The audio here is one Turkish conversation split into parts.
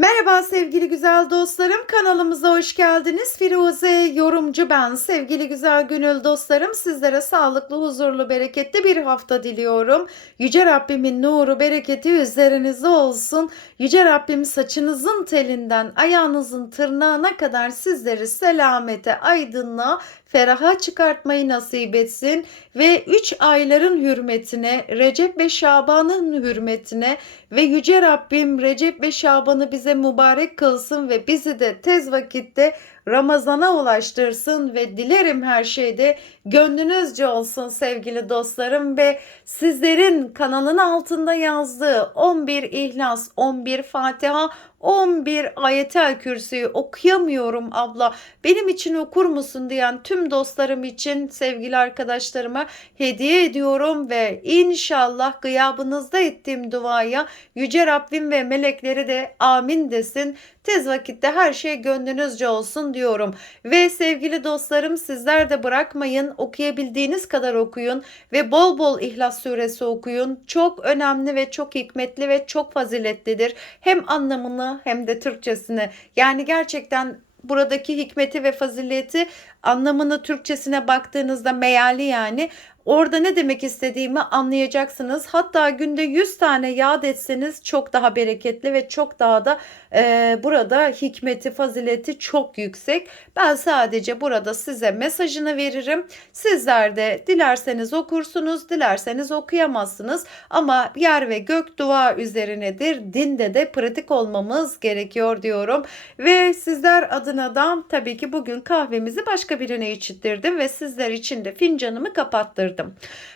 Merhaba sevgili güzel dostlarım. Kanalımıza hoş geldiniz. Firuze yorumcu ben. Sevgili güzel gönül dostlarım sizlere sağlıklı, huzurlu, bereketli bir hafta diliyorum. Yüce Rabbimin nuru, bereketi üzerinizde olsun. Yüce Rabbim saçınızın telinden ayağınızın tırnağına kadar sizleri selamete, aydınlığa, feraha çıkartmayı nasip etsin ve 3 ayların hürmetine, Recep ve Şaban'ın hürmetine ve Yüce Rabbim Recep ve Şaban'ı bize mübarek kılsın ve bizi de tez vakitte Ramazan'a ulaştırsın ve dilerim her şeyde gönlünüzce olsun sevgili dostlarım ve sizlerin kanalın altında yazdığı 11 İhlas, 11 Fatiha, 11 ayetel kürsüyü okuyamıyorum abla. Benim için okur musun diyen tüm dostlarım için sevgili arkadaşlarıma hediye ediyorum ve inşallah gıyabınızda ettiğim duaya Yüce Rabbim ve melekleri de amin desin. Tez vakitte her şey gönlünüzce olsun diyorum. Ve sevgili dostlarım sizler de bırakmayın. Okuyabildiğiniz kadar okuyun ve bol bol İhlas suresi okuyun. Çok önemli ve çok hikmetli ve çok faziletlidir. Hem anlamını hem de Türkçesini. Yani gerçekten buradaki hikmeti ve fazileti anlamını Türkçesine baktığınızda meali yani Orada ne demek istediğimi anlayacaksınız. Hatta günde 100 tane yad etseniz çok daha bereketli ve çok daha da e, burada hikmeti, fazileti çok yüksek. Ben sadece burada size mesajını veririm. Sizler de dilerseniz okursunuz, dilerseniz okuyamazsınız. Ama yer ve gök dua üzerinedir. Dinde de pratik olmamız gerekiyor diyorum. Ve sizler adına da tabii ki bugün kahvemizi başka birine içittirdim ve sizler için de fincanımı kapattırdım.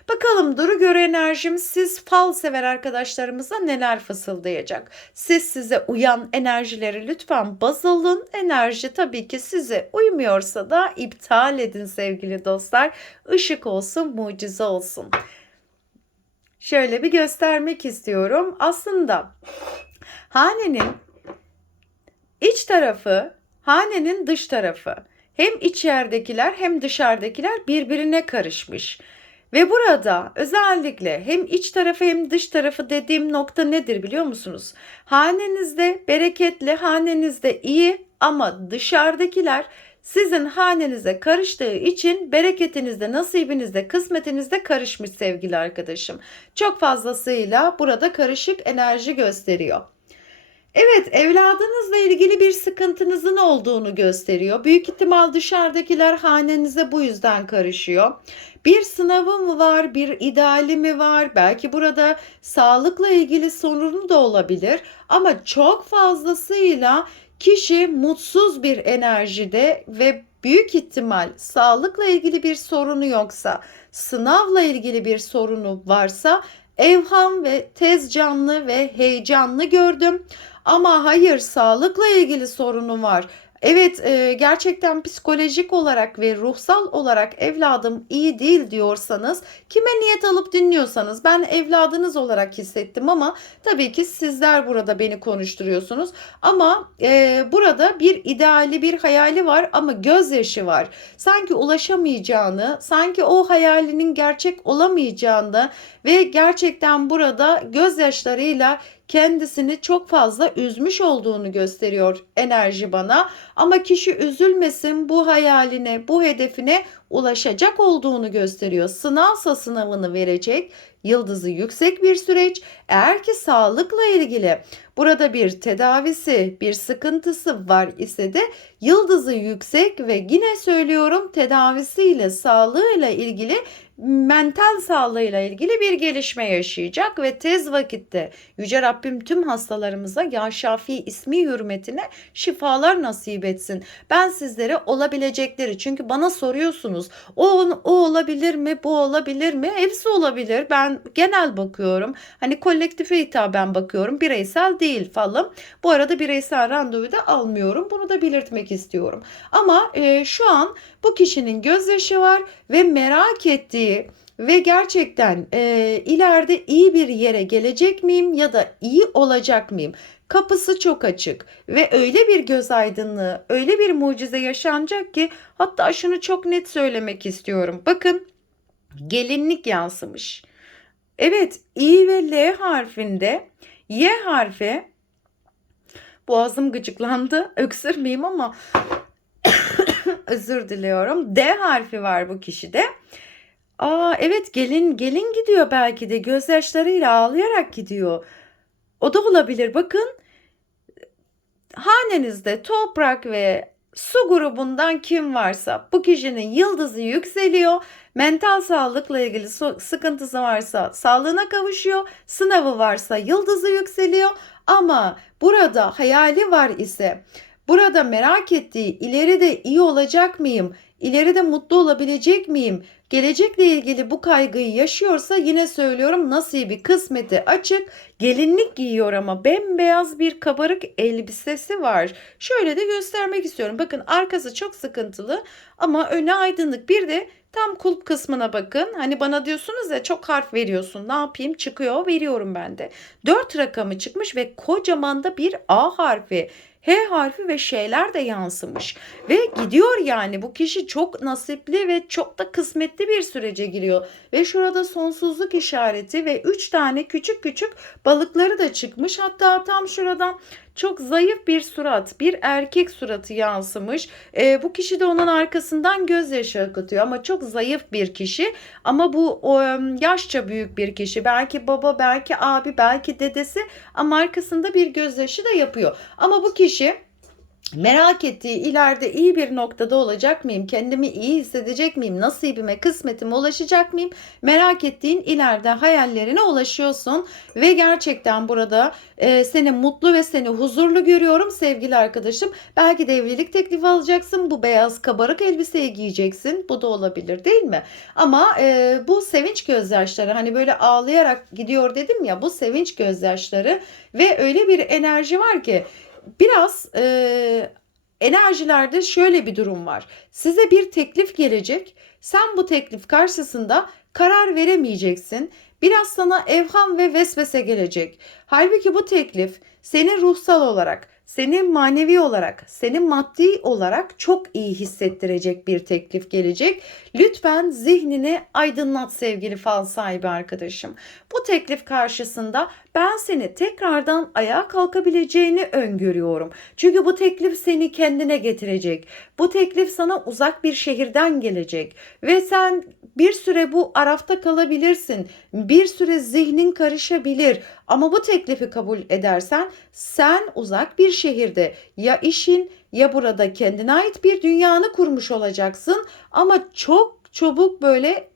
Bakalım Duru göre enerjim siz fal sever arkadaşlarımıza neler fısıldayacak? Siz size uyan enerjileri lütfen baz alın. Enerji tabii ki size uymuyorsa da iptal edin sevgili dostlar. Işık olsun, mucize olsun. Şöyle bir göstermek istiyorum. Aslında hanenin iç tarafı, hanenin dış tarafı hem içeridekiler hem dışarıdakiler birbirine karışmış. Ve burada özellikle hem iç tarafı hem dış tarafı dediğim nokta nedir biliyor musunuz? Hanenizde bereketli, hanenizde iyi ama dışarıdakiler sizin hanenize karıştığı için bereketinizde, nasibinizde, kısmetinizde karışmış sevgili arkadaşım. Çok fazlasıyla burada karışık enerji gösteriyor. Evet, evladınızla ilgili bir sıkıntınızın olduğunu gösteriyor. Büyük ihtimal dışarıdakiler hanenize bu yüzden karışıyor. Bir sınavı mı var, bir ideali mi var? Belki burada sağlıkla ilgili sorunu da olabilir ama çok fazlasıyla kişi mutsuz bir enerjide ve büyük ihtimal sağlıkla ilgili bir sorunu yoksa, sınavla ilgili bir sorunu varsa evham ve tez canlı ve heyecanlı gördüm. Ama hayır sağlıkla ilgili sorunu var. Evet e, gerçekten psikolojik olarak ve ruhsal olarak evladım iyi değil diyorsanız kime niyet alıp dinliyorsanız ben evladınız olarak hissettim ama tabii ki sizler burada beni konuşturuyorsunuz. Ama e, burada bir ideali bir hayali var ama gözyaşı var. Sanki ulaşamayacağını sanki o hayalinin gerçek olamayacağını ve gerçekten burada gözyaşlarıyla kendisini çok fazla üzmüş olduğunu gösteriyor enerji bana. Ama kişi üzülmesin bu hayaline, bu hedefine ulaşacak olduğunu gösteriyor. Sınavsa sınavını verecek. Yıldızı yüksek bir süreç. Eğer ki sağlıkla ilgili burada bir tedavisi, bir sıkıntısı var ise de yıldızı yüksek ve yine söylüyorum tedavisiyle, sağlığıyla ilgili mental sağlığıyla ilgili bir gelişme yaşayacak ve tez vakitte Yüce Rabbim tüm hastalarımıza Ya Şafi ismi hürmetine şifalar nasip etsin. Ben sizlere olabilecekleri çünkü bana soruyorsunuz o, o olabilir mi bu olabilir mi? Hepsi olabilir. Ben genel bakıyorum. Hani kolektife hitaben bakıyorum. Bireysel değil falan. Bu arada bireysel randevu da almıyorum. Bunu da belirtmek istiyorum. Ama e, şu an bu kişinin gözyaşı var ve merak ettiği ve gerçekten e, ileride iyi bir yere gelecek miyim ya da iyi olacak mıyım? Kapısı çok açık ve öyle bir göz aydınlığı, öyle bir mucize yaşanacak ki hatta şunu çok net söylemek istiyorum. Bakın gelinlik yansımış. Evet, i ve l harfinde y harfi Boğazım gıcıklandı. Öksürmeyeyim ama özür diliyorum. D harfi var bu kişide. Aa evet gelin gelin gidiyor belki de gözyaşlarıyla ağlayarak gidiyor. O da olabilir. Bakın hanenizde toprak ve su grubundan kim varsa bu kişinin yıldızı yükseliyor. Mental sağlıkla ilgili sıkıntısı varsa sağlığına kavuşuyor. Sınavı varsa yıldızı yükseliyor. Ama burada hayali var ise burada merak ettiği ileride iyi olacak mıyım? İleride mutlu olabilecek miyim? Gelecekle ilgili bu kaygıyı yaşıyorsa yine söylüyorum nasibi kısmeti açık. Gelinlik giyiyor ama bembeyaz bir kabarık elbisesi var. Şöyle de göstermek istiyorum. Bakın arkası çok sıkıntılı ama önü aydınlık. Bir de tam kulp kısmına bakın. Hani bana diyorsunuz ya çok harf veriyorsun. Ne yapayım? Çıkıyor. Veriyorum ben de. 4 rakamı çıkmış ve kocaman da bir A harfi. H harfi ve şeyler de yansımış. Ve gidiyor yani bu kişi çok nasipli ve çok da kısmetli bir sürece giriyor. Ve şurada sonsuzluk işareti ve 3 tane küçük küçük balıkları da çıkmış. Hatta tam şuradan çok zayıf bir surat, bir erkek suratı yansımış. E, bu kişi de onun arkasından gözyaşı akıtıyor ama çok zayıf bir kişi. Ama bu o, yaşça büyük bir kişi. Belki baba, belki abi, belki dedesi ama arkasında bir gözyaşı da yapıyor. Ama bu kişi merak ettiği ileride iyi bir noktada olacak mıyım? Kendimi iyi hissedecek miyim? Nasibime, kısmetime ulaşacak mıyım? Merak ettiğin ileride hayallerine ulaşıyorsun ve gerçekten burada e, seni mutlu ve seni huzurlu görüyorum sevgili arkadaşım. Belki de evlilik teklifi alacaksın. Bu beyaz kabarık elbiseyi giyeceksin. Bu da olabilir değil mi? Ama e, bu sevinç gözyaşları hani böyle ağlayarak gidiyor dedim ya bu sevinç gözyaşları ve öyle bir enerji var ki biraz e, enerjilerde şöyle bir durum var. Size bir teklif gelecek. Sen bu teklif karşısında karar veremeyeceksin. Biraz sana evham ve vesvese gelecek. Halbuki bu teklif seni ruhsal olarak, seni manevi olarak, seni maddi olarak çok iyi hissettirecek bir teklif gelecek. Lütfen zihnini aydınlat sevgili fal sahibi arkadaşım. Bu teklif karşısında ben seni tekrardan ayağa kalkabileceğini öngörüyorum. Çünkü bu teklif seni kendine getirecek. Bu teklif sana uzak bir şehirden gelecek ve sen bir süre bu arafta kalabilirsin. Bir süre zihnin karışabilir ama bu teklifi kabul edersen sen uzak bir şehirde ya işin ya burada kendine ait bir dünyanı kurmuş olacaksın ama çok çabuk böyle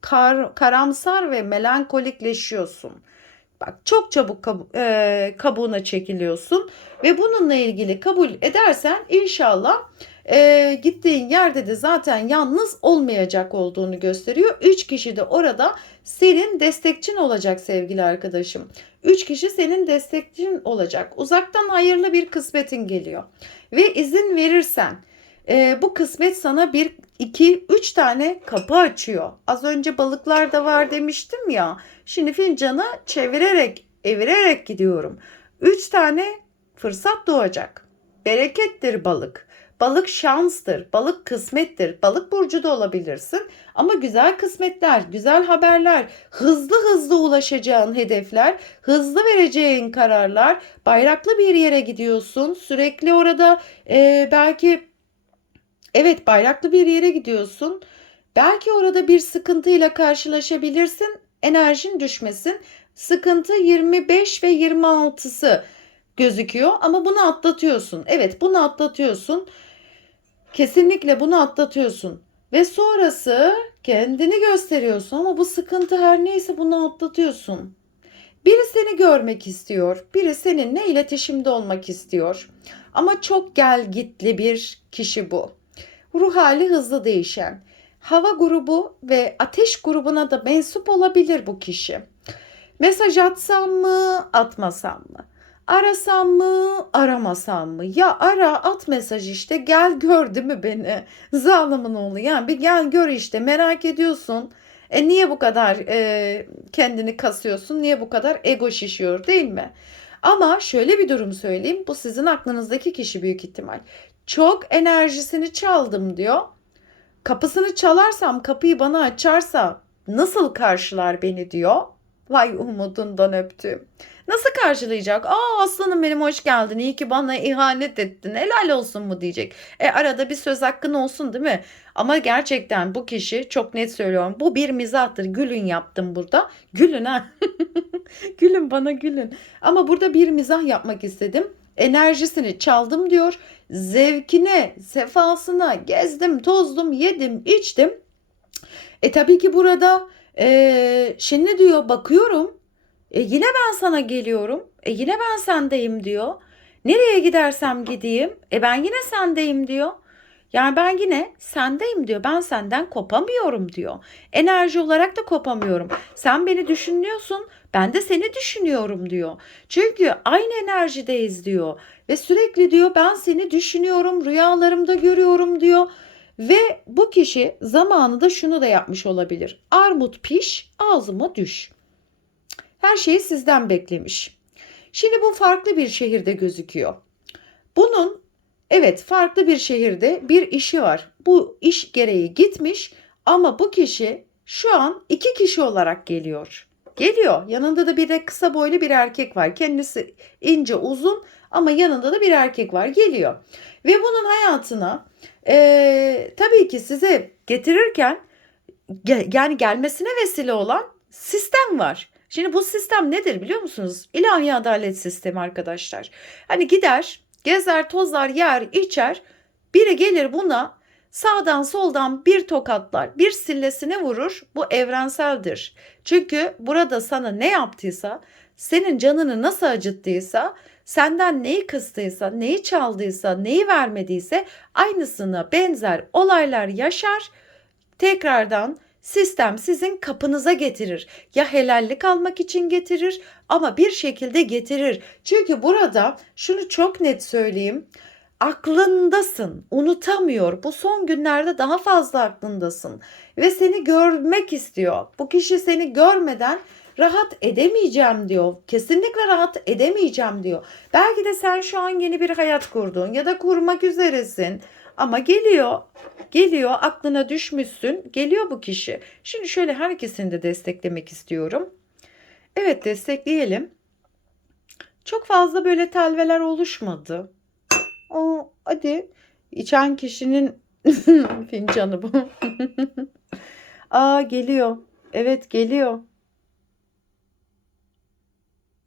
kar, karamsar ve melankolikleşiyorsun. Bak çok çabuk kabu- e, kabuğuna çekiliyorsun ve bununla ilgili kabul edersen inşallah e, gittiğin yerde de zaten yalnız olmayacak olduğunu gösteriyor. Üç kişi de orada senin destekçin olacak sevgili arkadaşım. Üç kişi senin destekçin olacak. Uzaktan hayırlı bir kısmetin geliyor. Ve izin verirsen e, bu kısmet sana bir, iki, üç tane kapı açıyor. Az önce balıklar da var demiştim ya. Şimdi fincanı çevirerek, evirerek gidiyorum. Üç tane fırsat doğacak. Berekettir balık. Balık şanstır, balık kısmettir. Balık burcu da olabilirsin ama güzel kısmetler, güzel haberler, hızlı hızlı ulaşacağın hedefler, hızlı vereceğin kararlar, bayraklı bir yere gidiyorsun. Sürekli orada e, belki evet bayraklı bir yere gidiyorsun. Belki orada bir sıkıntıyla karşılaşabilirsin. Enerjin düşmesin. Sıkıntı 25 ve 26'sı gözüküyor ama bunu atlatıyorsun. Evet bunu atlatıyorsun. Kesinlikle bunu atlatıyorsun. Ve sonrası kendini gösteriyorsun ama bu sıkıntı her neyse bunu atlatıyorsun. Biri seni görmek istiyor, biri seninle iletişimde olmak istiyor. Ama çok gel gitli bir kişi bu. Ruh hali hızlı değişen. Hava grubu ve ateş grubuna da mensup olabilir bu kişi. Mesaj atsam mı, atmasam mı? Arasam mı, aramasam mı? Ya ara at mesaj işte gel gör değil mi beni? Zalimin oğlu yani bir gel gör işte merak ediyorsun. E niye bu kadar e, kendini kasıyorsun? Niye bu kadar ego şişiyor değil mi? Ama şöyle bir durum söyleyeyim. Bu sizin aklınızdaki kişi büyük ihtimal. Çok enerjisini çaldım diyor. Kapısını çalarsam, kapıyı bana açarsa nasıl karşılar beni diyor. Vay umudundan öptüm. Nasıl karşılayacak? Aa aslanım benim hoş geldin. İyi ki bana ihanet ettin. Helal olsun mu diyecek. E arada bir söz hakkın olsun değil mi? Ama gerçekten bu kişi çok net söylüyorum. Bu bir mizahtır. Gülün yaptım burada. Gülün ha. gülün bana gülün. Ama burada bir mizah yapmak istedim. Enerjisini çaldım diyor. Zevkine, sefasına gezdim, tozdum, yedim, içtim. E tabii ki burada e, şimdi diyor bakıyorum. E yine ben sana geliyorum. E yine ben sendeyim diyor. Nereye gidersem gideyim. E ben yine sendeyim diyor. Yani ben yine sendeyim diyor. Ben senden kopamıyorum diyor. Enerji olarak da kopamıyorum. Sen beni düşünüyorsun. Ben de seni düşünüyorum diyor. Çünkü aynı enerjideyiz diyor. Ve sürekli diyor ben seni düşünüyorum, rüyalarımda görüyorum diyor. Ve bu kişi zamanında şunu da yapmış olabilir. Armut piş, ağzıma düş. Her şeyi sizden beklemiş. Şimdi bu farklı bir şehirde gözüküyor. Bunun evet farklı bir şehirde bir işi var. Bu iş gereği gitmiş ama bu kişi şu an iki kişi olarak geliyor. Geliyor. Yanında da bir de kısa boylu bir erkek var. Kendisi ince uzun ama yanında da bir erkek var. Geliyor. Ve bunun hayatına e, tabii ki size getirirken yani gelmesine vesile olan sistem var. Şimdi bu sistem nedir biliyor musunuz? İlahi adalet sistemi arkadaşlar. Hani gider, gezer, tozar, yer, içer. Biri gelir buna sağdan soldan bir tokatlar, bir sillesine vurur. Bu evrenseldir. Çünkü burada sana ne yaptıysa, senin canını nasıl acıttıysa, senden neyi kıstıysa, neyi çaldıysa, neyi vermediyse aynısını benzer olaylar yaşar. Tekrardan sistem sizin kapınıza getirir. Ya helallik almak için getirir ama bir şekilde getirir. Çünkü burada şunu çok net söyleyeyim. Aklındasın, unutamıyor. Bu son günlerde daha fazla aklındasın ve seni görmek istiyor. Bu kişi seni görmeden rahat edemeyeceğim diyor. Kesinlikle rahat edemeyeceğim diyor. Belki de sen şu an yeni bir hayat kurdun ya da kurmak üzeresin. Ama geliyor, geliyor aklına düşmüşsün, geliyor bu kişi. Şimdi şöyle herkesini de desteklemek istiyorum. Evet destekleyelim. Çok fazla böyle telveler oluşmadı. O hadi içen kişinin fincanı bu. Aa geliyor. Evet geliyor.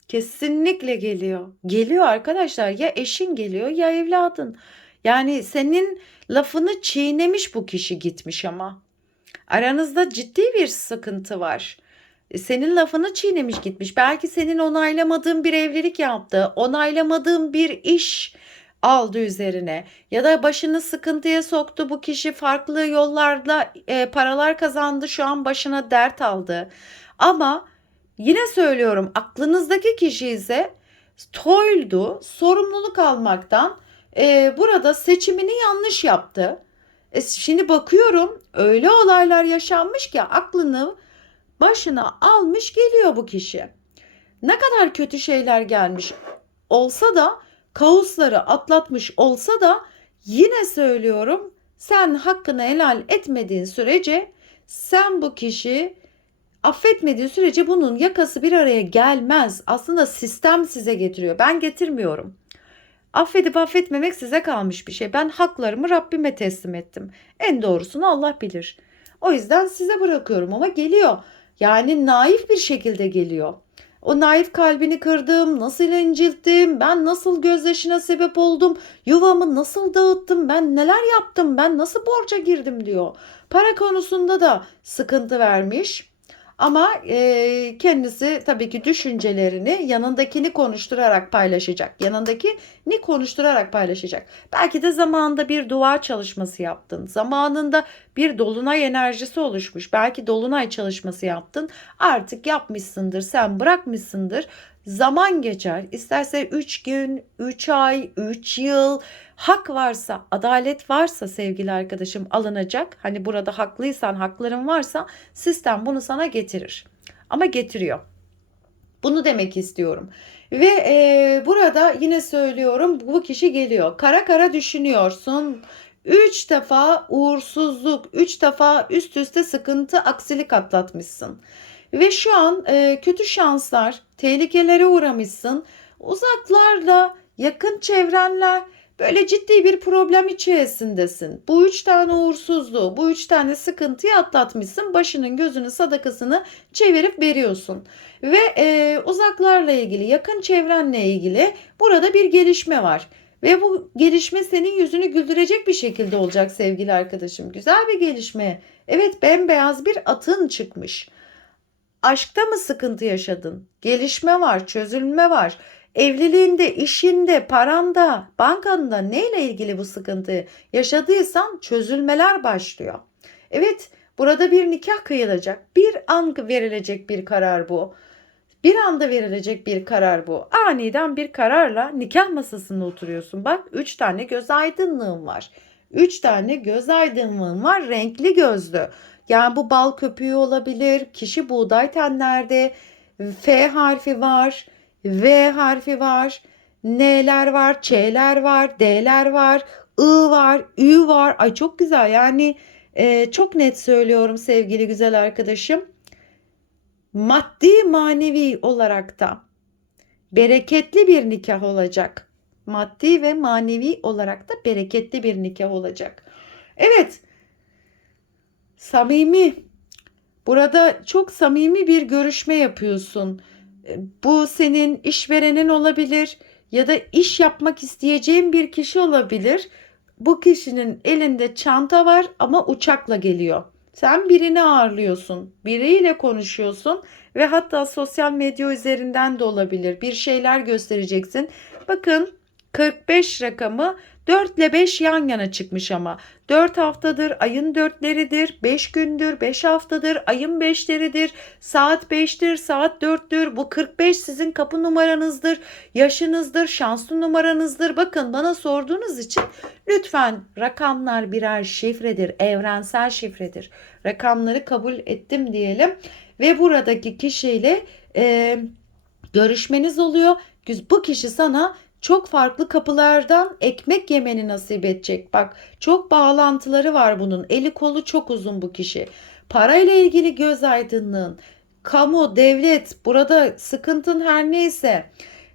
Kesinlikle geliyor. Geliyor arkadaşlar. Ya eşin geliyor ya evladın. Yani senin lafını çiğnemiş bu kişi gitmiş ama. Aranızda ciddi bir sıkıntı var. E, senin lafını çiğnemiş gitmiş. Belki senin onaylamadığın bir evlilik yaptı. Onaylamadığın bir iş aldı üzerine ya da başını sıkıntıya soktu bu kişi farklı yollarla e, paralar kazandı şu an başına dert aldı ama yine söylüyorum aklınızdaki kişi ise toyldu sorumluluk almaktan e, burada seçimini yanlış yaptı. E, şimdi bakıyorum öyle olaylar yaşanmış ki aklını başına almış geliyor bu kişi. Ne kadar kötü şeyler gelmiş olsa da kaosları atlatmış olsa da yine söylüyorum sen hakkını helal etmediğin sürece sen bu kişi affetmediğin sürece bunun yakası bir araya gelmez. Aslında sistem size getiriyor. Ben getirmiyorum. Affedip affetmemek size kalmış bir şey. Ben haklarımı Rabbime teslim ettim. En doğrusunu Allah bilir. O yüzden size bırakıyorum ama geliyor. Yani naif bir şekilde geliyor. O naif kalbini kırdım, nasıl incittim, ben nasıl gözyaşına sebep oldum, yuvamı nasıl dağıttım, ben neler yaptım, ben nasıl borca girdim diyor. Para konusunda da sıkıntı vermiş. Ama e, kendisi tabii ki düşüncelerini yanındakini konuşturarak paylaşacak. Yanındakini konuşturarak paylaşacak. Belki de zamanında bir dua çalışması yaptın. Zamanında bir dolunay enerjisi oluşmuş. Belki dolunay çalışması yaptın. Artık yapmışsındır. Sen bırakmışsındır. Zaman geçer. İsterse 3 gün, 3 ay, 3 yıl hak varsa, adalet varsa sevgili arkadaşım alınacak. Hani burada haklıysan, hakların varsa sistem bunu sana getirir. Ama getiriyor. Bunu demek istiyorum. Ve e, burada yine söylüyorum bu kişi geliyor. Kara kara düşünüyorsun. Üç defa uğursuzluk, üç defa üst üste sıkıntı, aksilik atlatmışsın. Ve şu an e, kötü şanslar, tehlikelere uğramışsın. Uzaklarla, yakın çevrenler böyle ciddi bir problem içerisindesin. Bu üç tane uğursuzluğu, bu üç tane sıkıntıyı atlatmışsın. Başının gözünü sadakasını çevirip veriyorsun. Ve e, uzaklarla ilgili, yakın çevrenle ilgili burada bir gelişme var. Ve bu gelişme senin yüzünü güldürecek bir şekilde olacak sevgili arkadaşım. Güzel bir gelişme. Evet bembeyaz bir atın çıkmış. Aşkta mı sıkıntı yaşadın? Gelişme var, çözülme var. Evliliğinde, işinde, paranda, bankanda neyle ilgili bu sıkıntı yaşadıysan çözülmeler başlıyor. Evet, burada bir nikah kıyılacak. Bir an verilecek bir karar bu. Bir anda verilecek bir karar bu. Aniden bir kararla nikah masasında oturuyorsun. Bak 3 tane göz aydınlığın var. 3 tane göz aydınlığın var renkli gözlü. Yani bu bal köpüğü olabilir. Kişi buğday tenlerde. F harfi var. V harfi var. N'ler var. Ç'ler var. D'ler var. I var. Ü var. Ay çok güzel yani e, çok net söylüyorum sevgili güzel arkadaşım maddi manevi olarak da bereketli bir nikah olacak. Maddi ve manevi olarak da bereketli bir nikah olacak. Evet. Samimi. Burada çok samimi bir görüşme yapıyorsun. Bu senin işverenin olabilir ya da iş yapmak isteyeceğin bir kişi olabilir. Bu kişinin elinde çanta var ama uçakla geliyor. Sen birini ağırlıyorsun, biriyle konuşuyorsun ve hatta sosyal medya üzerinden de olabilir. Bir şeyler göstereceksin. Bakın 45 rakamı 4 ile 5 yan yana çıkmış ama. 4 haftadır, ayın 4'leridir, 5 gündür, 5 haftadır, ayın 5'leridir, saat 5'tir, saat 4'tür. Bu 45 sizin kapı numaranızdır, yaşınızdır, şanslı numaranızdır. Bakın bana sorduğunuz için lütfen rakamlar birer şifredir, evrensel şifredir. Rakamları kabul ettim diyelim ve buradaki kişiyle e, görüşmeniz oluyor. Bu kişi sana çok farklı kapılardan ekmek yemeni nasip edecek. Bak çok bağlantıları var bunun. Eli kolu çok uzun bu kişi. Parayla ilgili göz aydınlığın, kamu, devlet, burada sıkıntın her neyse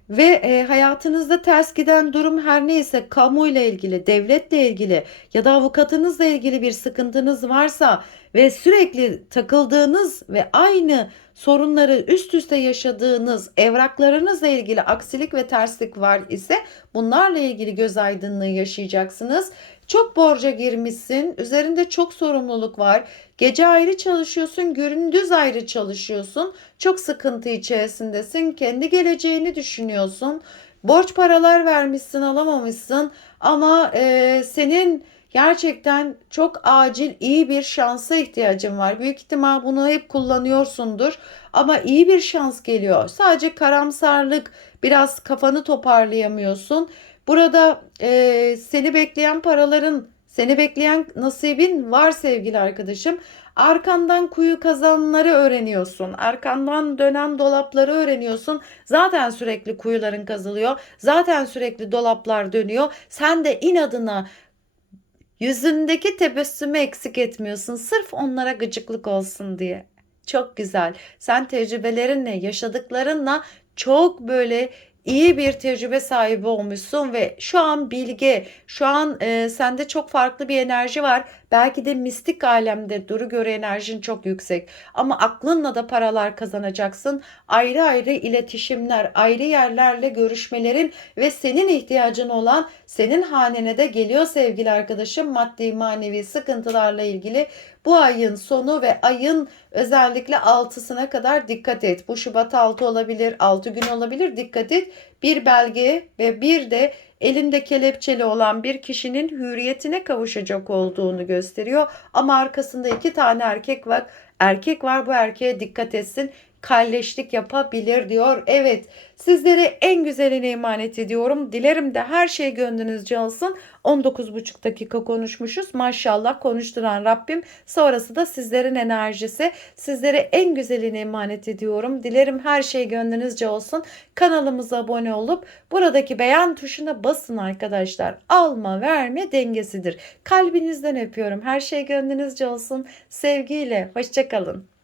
ve e, hayatınızda ters giden durum her neyse kamuyla ilgili, devletle ilgili ya da avukatınızla ilgili bir sıkıntınız varsa ve sürekli takıldığınız ve aynı sorunları üst üste yaşadığınız evraklarınızla ilgili aksilik ve terslik var ise bunlarla ilgili göz aydınlığı yaşayacaksınız. Çok borca girmişsin, üzerinde çok sorumluluk var. Gece ayrı çalışıyorsun, gündüz ayrı çalışıyorsun. Çok sıkıntı içerisindesin. Kendi geleceğini düşünüyorsun. Borç paralar vermişsin, alamamışsın ama e, senin Gerçekten çok acil iyi bir şansa ihtiyacın var. Büyük ihtimal bunu hep kullanıyorsundur. Ama iyi bir şans geliyor. Sadece karamsarlık, biraz kafanı toparlayamıyorsun. Burada e, seni bekleyen paraların, seni bekleyen nasibin var sevgili arkadaşım. Arkandan kuyu kazanları öğreniyorsun. Arkandan dönen dolapları öğreniyorsun. Zaten sürekli kuyuların kazılıyor. Zaten sürekli dolaplar dönüyor. Sen de inadına Yüzündeki tebessümü eksik etmiyorsun sırf onlara gıcıklık olsun diye. Çok güzel. Sen tecrübelerinle, yaşadıklarınla çok böyle iyi bir tecrübe sahibi olmuşsun ve şu an bilgi, şu an e, sende çok farklı bir enerji var. Belki de mistik alemde duru göre enerjin çok yüksek. Ama aklınla da paralar kazanacaksın. Ayrı ayrı iletişimler, ayrı yerlerle görüşmelerin ve senin ihtiyacın olan senin hanene de geliyor sevgili arkadaşım. Maddi manevi sıkıntılarla ilgili bu ayın sonu ve ayın özellikle 6'sına kadar dikkat et. Bu Şubat 6 olabilir, 6 gün olabilir. Dikkat et. Bir belge ve bir de elinde kelepçeli olan bir kişinin hürriyetine kavuşacak olduğunu gösteriyor. Ama arkasında iki tane erkek var. Erkek var bu erkeğe dikkat etsin kalleşlik yapabilir diyor. Evet sizlere en güzelini emanet ediyorum. Dilerim de her şey gönlünüzce olsun. 19,5 dakika konuşmuşuz. Maşallah konuşturan Rabbim. Sonrası da sizlerin enerjisi. Sizlere en güzelini emanet ediyorum. Dilerim her şey gönlünüzce olsun. Kanalımıza abone olup buradaki beğen tuşuna basın arkadaşlar. Alma verme dengesidir. Kalbinizden öpüyorum. Her şey gönlünüzce olsun. Sevgiyle. Hoşçakalın.